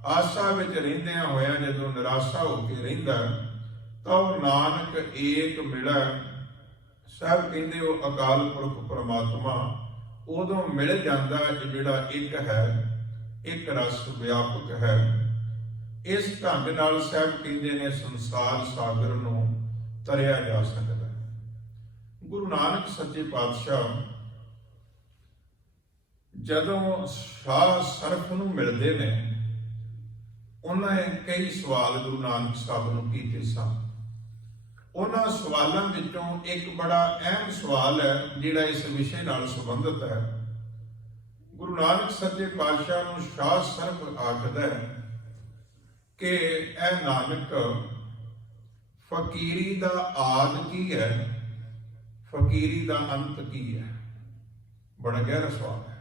ਆਸਾ ਵਿੱਚ ਰਹਿੰਦਿਆਂ ਹੋਇਆਂ ਜਦੋਂ ਨਿਰਾਸ਼ਾ ਹੋ ਕੇ ਰਹਿੰਦਾ, ਤਾਂ ਉਹ ਨਾਨਕ ਏਕ ਮਿਲੈ। ਸਭ ਕਹਿੰਦੇ ਉਹ ਅਕਾਲ ਪੁਰਖ ਪਰਮਾਤਮਾ ਉਦੋਂ ਮਿਲ ਜਾਂਦਾ ਜਿਹੜਾ ਇੱਕ ਹੈ, ਇੱਕ ਰਸ ਵਿਆਪਕ ਹੈ। ਇਸ ਢੰਗ ਨਾਲ ਸਭ ਕਹਿੰਦੇ ਨੇ ਸੰਸਾਰ ਸਾਗਰ ਨੂੰ ਤਰਿਆ ਜਾ ਸਕਦਾ। ਗੁਰੂ ਨਾਨਕ ਸੱਚੇ ਪਾਤਸ਼ਾਹ ਜਦੋਂ ਸ਼ਾਹ ਸਰਫ ਨੂੰ ਮਿਲਦੇ ਨੇ, ਉਹਨਾਂ ਨੇ ਕਈ ਸਵਾਲ ਗੁਰੂ ਨਾਨਕ ਸਾਹਿਬ ਨੂੰ ਕੀਤੇ ਸਨ। ਉਹਨਾਂ ਸਵਾਲਾਂ ਵਿੱਚੋਂ ਇੱਕ ਬੜਾ ਅਹਿਮ ਸਵਾਲ ਹੈ ਜਿਹੜਾ ਇਸ ਵਿਸ਼ੇ ਨਾਲ ਸੰਬੰਧਿਤ ਹੈ। ਗੁਰੂ ਨਾਨਕ ਸੱਚੇ ਪਾਤਸ਼ਾਹ ਨੂੰ ਸ਼ਾਹ ਸਰਫ ਆਖਦਾ ਹੈ ਕਿ ਇਹ ਨਾਨਕ, ਫਕੀਰੀ ਦਾ ਆਦਿ ਕੀ ਹੈ, ਫਕੀਰੀ ਦਾ ਅੰਤ ਕੀ ਹੈ? ਬੜਾ ਗਹਿਰਾ ਸਵਾਲ ਹੈ।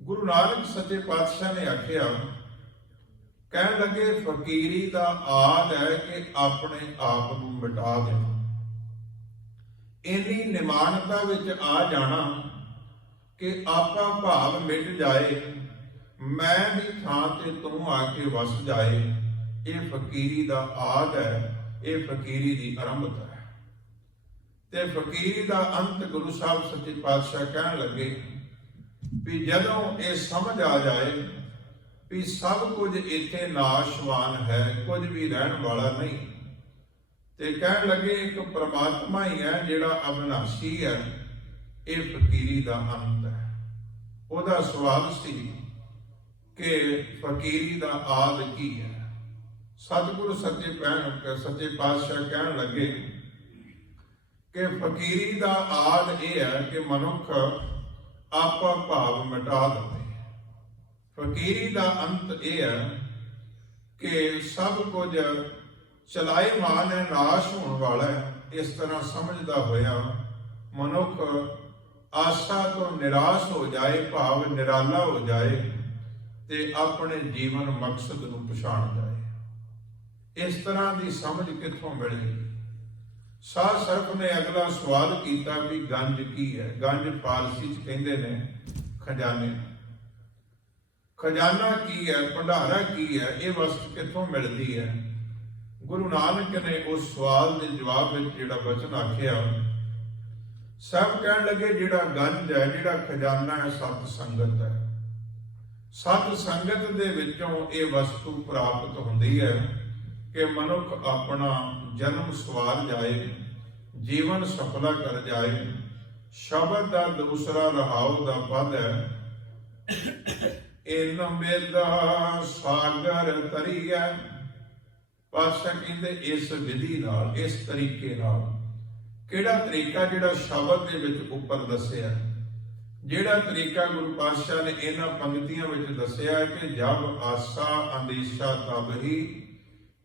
ਗੁਰੂ ਨਾਨਕ ਸੱਚੇ ਪਾਤਸ਼ਾਹ ਨੇ ਆਖਿਆ, ਕਹਿਣ ਲੱਗੇ ਫਕੀਰੀ ਦਾ ਆਦਿ ਹੈ ਕਿ ਆਪਣੇ ਆਪ ਨੂੰ ਮਿਟਾ ਦੇਣਾ, ਇੰਨੀ ਨਿਮਾਨਤਾ ਵਿੱਚ ਆ ਜਾਣਾ ਕਿ ਆਪਾ ਭਾਵ ਮਿਟ ਜਾਏ, ਮੈਂ ਦੀ ਥਾਂ ਤੇ ਤੂੰ ਆ ਕੇ ਵਸ ਜਾਏ। ਇਹ ਫਕੀਰੀ ਦਾ ਆਦਿ ਹੈ, ਇਹ ਫਕੀਰੀ ਦੀ ਆਰੰਭਤਾ ਹੈ। ਤੇ ਫਕੀਰੀ ਦਾ ਅੰਤ ਗੁਰੂ ਸਾਹਿਬ ਸੱਚੇ ਪਾਤਸ਼ਾਹ ਕਹਿਣ ਲੱਗੇ ਵੀ ਜਦੋਂ ਇਹ ਸਮਝ ਆ ਜਾਏ ਵੀ ਸਭ ਕੁਝ ਇੱਥੇ ਨਾਸ਼ਵਾਨ ਹੈ, ਕੁਝ ਵੀ ਰਹਿਣ ਵਾਲਾ ਨਹੀਂ, ਤੇ ਕਹਿਣ ਲੱਗੇ ਇੱਕ ਪ੍ਰਮਾਤਮਾ ਹੀ ਹੈ ਜਿਹੜਾ ਅਬਿਨਾਸ਼ੀ ਹੈ, ਇਹ ਫਕੀਰੀ ਦਾ ਅੰਤ ਹੈ। ਉਹਦਾ ਸਵਾਲ ਸੀ ਕਿ ਫਕੀਰੀ ਦਾ ਆਦਿ ਕੀ ਹੈ? ਸਤਿਗੁਰੂ ਸੱਚੇ ਪਾਤਸ਼ਾਹ ਕਹਿਣ ਲੱਗੇ ਕਿ ਫਕੀਰੀ ਦਾ ਆਦਿ ਇਹ ਹੈ ਕਿ ਮਨੁੱਖ ਆਪਾ ਭਾਵ ਮਿਟਾ ਦੇਵੇ। ਫਕੀਰੀ ਦਾ ਅੰਤ ਇਹ ਹੈ ਕਿ ਸਭ ਕੁਝ ਚਲਾਏਮਾਨ ਹੈ, ਨਾਸ਼ ਹੋਣ ਵਾਲਾ ਹੈ। ਇਸ ਤਰ੍ਹਾਂ ਸਮਝਦਾ ਹੋਇਆ ਮਨੁੱਖ ਆਸਾ ਤੋਂ ਨਿਰਾਸ਼ ਹੋ ਜਾਏ, ਭਾਵ ਨਿਰਾਲਾ ਹੋ ਜਾਏ ਤੇ ਆਪਣੇ ਜੀਵਨ ਮਕਸਦ ਨੂੰ ਪਛਾਣ ਜਾਏ। ਇਸ ਤਰ੍ਹਾਂ ਦੀ ਸਮਝ ਕਿੱਥੋਂ ਮਿਲੇਗੀ? ਸ਼ਾਹ ਸਰਫ ਨੇ ਅਗਲਾ ਸਵਾਲ ਕੀਤਾ ਵੀ ਗੰਜ ਕੀ ਹੈ? ਗੰਜ ਫਾਰਸੀ ਚ ਕਹਿੰਦੇ ਨੇ ਖਜ਼ਾਨੇ। ਖਜ਼ਾਨਾ ਕੀ ਹੈ, ਭੰਡਾਰਾ ਕੀ ਹੈ, ਇਹ ਵਸਤ ਕਿੱਥੋਂ ਮਿਲਦੀ ਹੈ? ਗੁਰੂ ਨਾਨਕ ਨੇ ਉਸ ਸਵਾਲ ਦੇ ਜਵਾਬ ਵਿੱਚ ਜਿਹੜਾ ਬਚਨ ਆਖਿਆ, ਸਭ ਕਹਿਣ ਲੱਗੇ ਜਿਹੜਾ ਗੰਜ ਹੈ, ਜਿਹੜਾ ਖਜ਼ਾਨਾ ਹੈ, ਸਤ ਸੰਗਤ ਹੈ। ਸਤ ਸੰਗਤ ਦੇ ਵਿੱਚੋਂ ਇਹ ਵਸਤੂ ਪ੍ਰਾਪਤ ਹੁੰਦੀ ਹੈ ਕਿ ਮਨੁੱਖ ਆਪਣਾ ਜਨਮ ਸਵਾਰ ਜਾਏ, ਜੀਵਨ ਸਫਲਾ ਕਰ ਜਾਏ। ਸ਼ਬਦ ਦਾ ਦੂਸਰਾ ਰਹਾਉ ਦਾ ਪਦ ਹੈ, ਇਨ ਮੇਦਾ ਸਾਗਰ ਤਰੀਐ। ਪਾਤਸ਼ਾਹ ਕਹਿੰਦੇ ਇਸ ਵਿਧੀ ਨਾਲ, ਇਸ ਤਰੀਕੇ ਨਾਲ। ਕਿਹੜਾ ਤਰੀਕਾ? ਜਿਹੜਾ ਸ਼ਬਦ ਦੇ ਵਿੱਚ ਉੱਪਰ ਦੱਸਿਆ, ਜਿਹੜਾ ਤਰੀਕਾ ਗੁਰੂ ਪਾਤਸ਼ਾਹ ਨੇ ਇਹਨਾਂ ਪੰਕਤੀਆਂ ਵਿੱਚ ਦੱਸਿਆ ਕਿ ਜਬ ਆਸਾ ਅੰਦੇਸ਼ਾ ਤਬ ਹੀ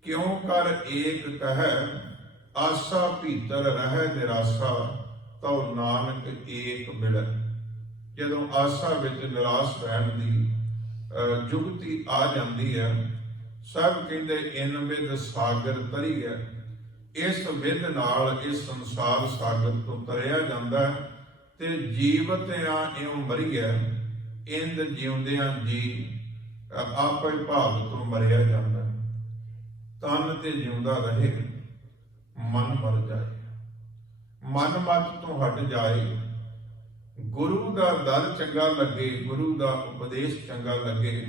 ਕਿਉਂ ਕਰ ਏਕ ਕਹਿ, ਆਸਾ ਭੀਤਰ ਰਹਿ ਨਿਰਾਸ਼ਾ ਤਉ ਨਾਨਕ ਏਕ ਮਿਲੈ। ਜਦੋਂ ਆਸਾ ਵਿੱਚ ਨਿਰਾਸ਼ ਰਹਿਣ ਦੀ ਜੁਗਤੀ ਆ ਜਾਂਦੀ ਹੈ, ਸਭ ਕਹਿੰਦੇ ਇਨ ਵਿਦ ਸਾਗਰ ਤਰੀ ਹੈ। ਇਸ ਵਿਦ ਨਾਲ ਇਸ ਸੰਸਾਰ ਸਾਗਰ ਤੋਂ ਤਰਿਆ ਜਾਂਦਾ ਹੈ ਤੇ ਜੀਵਤਿਆਂ ਇਉਂ ਮਰੀਐ, ਇੰਦ ਜਿਉਂਦਿਆਂ ਜੀ ਆਪੇ ਭਾਵ ਤੋਂ ਮਰਿਆ ਜਾਂਦਾ। ਤਨ ਤੇ ਜਿਉਂਦਾ ਰਹੇ, ਮਨ ਮਰ ਜਾਏ, ਮਨ ਮਤ ਤੋਂ ਹਟ ਜਾਏ। ਗੁਰੂ ਦਾ ਦਰ ਚੰਗਾ ਲੱਗੇ, ਗੁਰੂ ਦਾ ਉਪਦੇਸ਼ ਚੰਗਾ ਲੱਗੇ,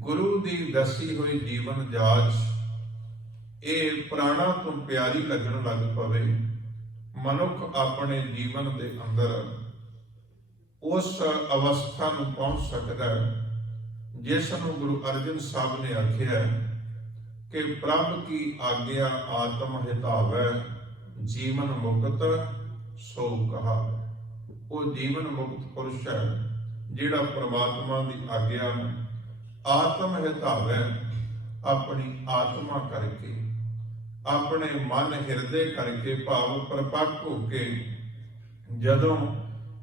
ਗੁਰੂ ਦੀ ਦੱਸੀ ਹੋਈ ਜੀਵਨ ਜਾਚ ਇਹ ਪ੍ਰਾਣਾ ਤੋਂ ਪਿਆਰੀ ਲੱਗਣ ਲੱਗ ਪਵੇ। ਮਨੁੱਖ ਆਪਣੇ ਜੀਵਨ ਦੇ ਅੰਦਰ ਉਸ ਅਵਸਥਾ ਨੂੰ ਪਹੁੰਚ ਸਕਦਾ ਹੈ ਜਿਸ ਨੂੰ ਗੁਰੂ ਅਰਜਨ ਸਾਹਿਬ ਨੇ ਆਖਿਆ ਕਿ ਪ੍ਰਭ ਕੀ ਆਗਿਆ ਆਤਮ ਹਿਤਾਵੈ, ਜੀਵਨ ਮੁਕਤ ਸੋ ਕਹਾਵੈ। ਉਹ ਜੀਵਨ ਮੁਕਤ ਪੁਰਸ਼ ਹੈ ਜਿਹੜਾ ਪ੍ਰਮਾਤਮਾ ਦੀ ਆਗਿਆ ਨੂੰ ਆਤਮ ਹਿਤਾਵੈ, ਆਪਣੀ ਆਤਮਾ ਕਰਕੇ, ਆਪਣੇ ਮਨ ਹਿਰਦੇ ਕਰਕੇ, ਭਾਵ ਪਰਪੱਕ ਹੋ ਕੇ ਜਦੋਂ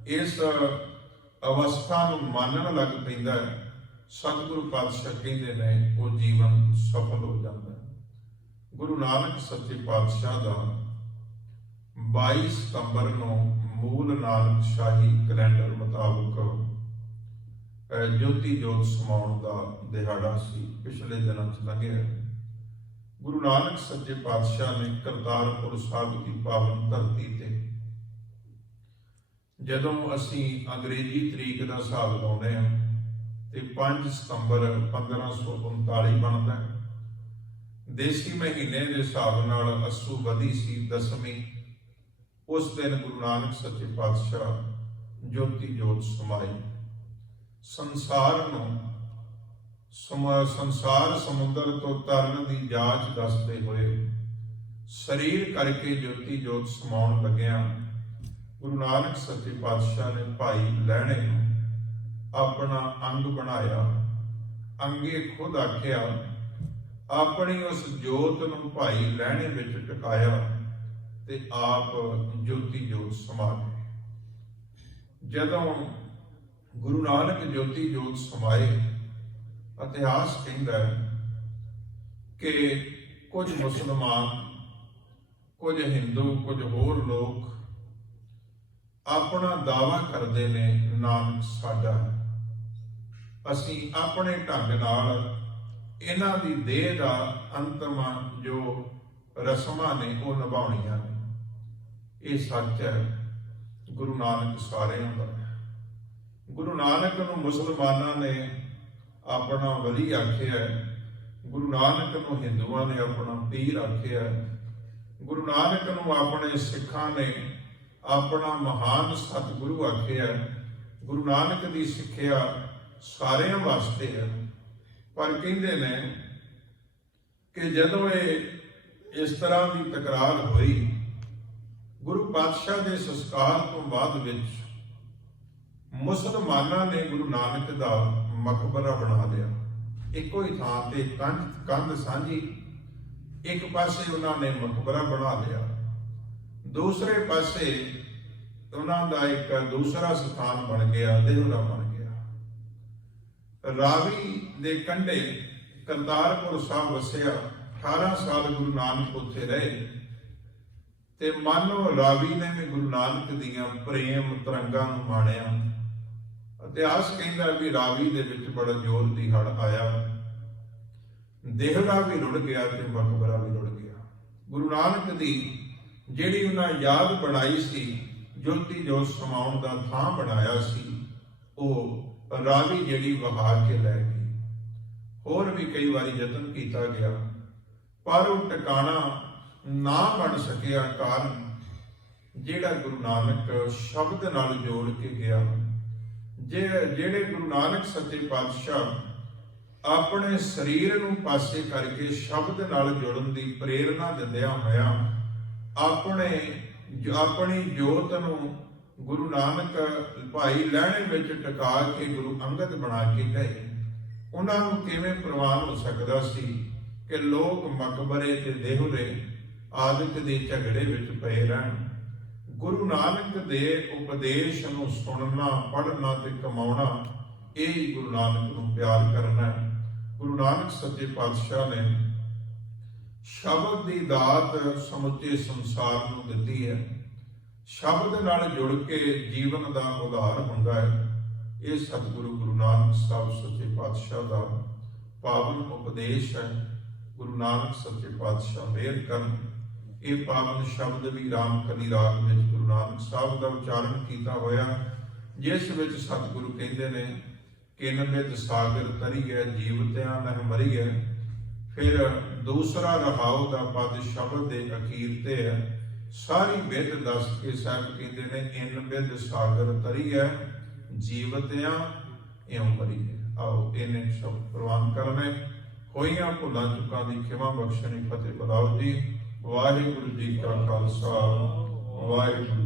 ਇਸ ਅਵਸਥਾ ਨੂੰ ਮੰਨਣ ਲੱਗ ਪੈਂਦਾ ਹੈ, ਸਤਿਗੁਰੂ ਪਾਤਸ਼ਾਹ ਕਹਿੰਦੇ ਨੇ ਉਹ ਜੀਵਨ ਸਫਲ ਹੋ ਜਾਂਦਾ ਹੈ। ਗੁਰੂ ਨਾਨਕ ਸੱਚੇ ਪਾਤਸ਼ਾਹ ਦਾ 22 ਸਤੰਬਰ ਨੂੰ ਮੂਲ ਨਾਨਕ ਸ਼ਾਹੀ ਕੈਲੰਡਰ ਮੁਤਾਬਕ ਜੋਤੀ ਜੋਤ ਸਮਾਉਣ ਦਾ ਦਿਹਾੜਾ ਸੀ, ਪਿਛਲੇ ਦਿਨਾਂ ਚ ਲੰਘਿਆ। ਗੁਰੂ ਨਾਨਕ ਸੱਚੇ ਪਾਤਸ਼ਾਹ ਨੇ ਕਰਤਾਰਪੁਰ ਸਾਹਿਬ ਦੀ ਪਾਵਨ ਧਰਤੀ ਤੇ, ਜਦੋਂ ਅਸੀਂ ਅੰਗਰੇਜ਼ੀ ਤਰੀਕ ਦਾ ਹਿਸਾਬ ਲਾਉਂਦੇ ਹਾਂ ਤੇ 5 ਸਤੰਬਰ 1539 ਬਣਦਾ ਹੈ। ਦੇਸੀ ਮਹੀਨੇ ਦੇ ਹਿਸਾਬ ਨਾਲ ਅੱਸੂ ਵਧੀ ਸੀ 10ਵੀਂ, उस दिन गुरु नानक सच्चे पातशाह ज्योति जोत समाई। संसार समुद्र तो तरन की जांच दसते हुए शरीर करके ज्योति जोत समाउण लग्या गुरु नानक सच्चे पातशाह ने भाई लहणे अपना अंग बनाया, अंगे खुद आख्या, अपनी उस जोत नूं भाई लहणे विच टकाया ते आप ज्योति जोत समा गए। जदों गुरु नानक ज्योति जोत समाए, इतिहास कहता है कि कुछ मुसलमान, कुछ हिंदू, कुछ होर लोग अपना दावा करते ने नानक साडा है, असी अपने ढंग नाल इन्हां दी देह दा अंतम जो रस्मां ने वो निभाउणियां ने। ये सच है, गुरु नानक सारिआं दा है। गुरु नानक नूं मुसलमानां ने अपना वली आख्या है, गुरु नानक नूं हिंदुआं ने अपना पीर आख्या है, गुरु नानक नूं अपने सिखां ने अपना महान सतगुरु आख्या है। गुरु नानक की सिक्ख्या सारिਆਂ वास्ते है, पर कहते ने कि जदों इस तरह की तकरार हुई, गुरु पातशाह के संस्कार तो बाद विच मुसलमाना ने गुरु नानक का मकबरा बना लिया। एको ही थां ते कंध सांझी, एक पासे उन्होंने मकबरा बना लिया, दूसरे पासे उन्होंने एक दूसरा स्थान बन गया, देहरा बन गया। रावी दे कंढे करतारपुर साहब वसिया, 18 साल गुरु नानक उत्थे रहे ते मानो रावी ने भी गुरु नानक दियां प्रेम तरंगां नूं माणिया। इतिहास कहता भी रावी दे विच बड़ा जोर दी हड़ आया, देहरा भी रुड़ गया ते मकबरा भी रुड़ गया। गुरु नानक दी जिहड़ी उन्हां याद बनाई सी, ज्योति जोत समाउण दा थां बनाया सी, वो रावी जिहड़ी वहा के लै गई। होर भी कई बारी यतन किया गया, पर वो टिकाणा ना बन सकिया। कारण जिहड़ा गुरु नानक शब्द नाल जोड़ के गया, जेड़े गुरु नानक सच्चे पातशाह अपने शरीर नूं पासे करके शब्द नाल जुड़न दी प्रेरणा दिंदियां होया अपनी जोत नूं गुरु नानक भाई लहणे विच टका के गुरु अंगद बना के गए। उन्हां नूं किवें प्रवान हो सकदा सी कि लोग मकबरे ते देहरे आदत दे झगड़े विच पए रहण। गुरु नानक दे उपदेश नूं सुनना, पढ़ना ते कमाउणा, यही गुरु नानक नूं प्यार करना है। गुरु नानक सच्चे पातशाह ने शब्द की दात समुचे संसार नूं दित्ती है। शब्द नाल जुड़ के जीवन का उधार हुंदा है। ये सतगुरु गुरु नानक साहब सच्चे पातशाह का पावन उपदेश है। गुरु नानक सच्चे पातशाह मेहर करन। ये पावन शब्द भी राम कली राग में गुरु नानक साहब का उच्चारण किया होया, जिस विच सतगुरु कहते ने कि निमित सागर तरी है, जीवत्या नह मरी है। फिर दूसरा रहाओ का पद शब्द के अखीर ते है। सारी विद दस के साहब कहते ने इन विद सागर तरी है, जीवत्या इं मरी है। आओ इन्हें शब्द प्रवान करने होइयां भुलां चुकां दी खिमा बख्शणी फतेह बुलाओ जी। वाहिगुरु जी का खालसा, वाहिगुरु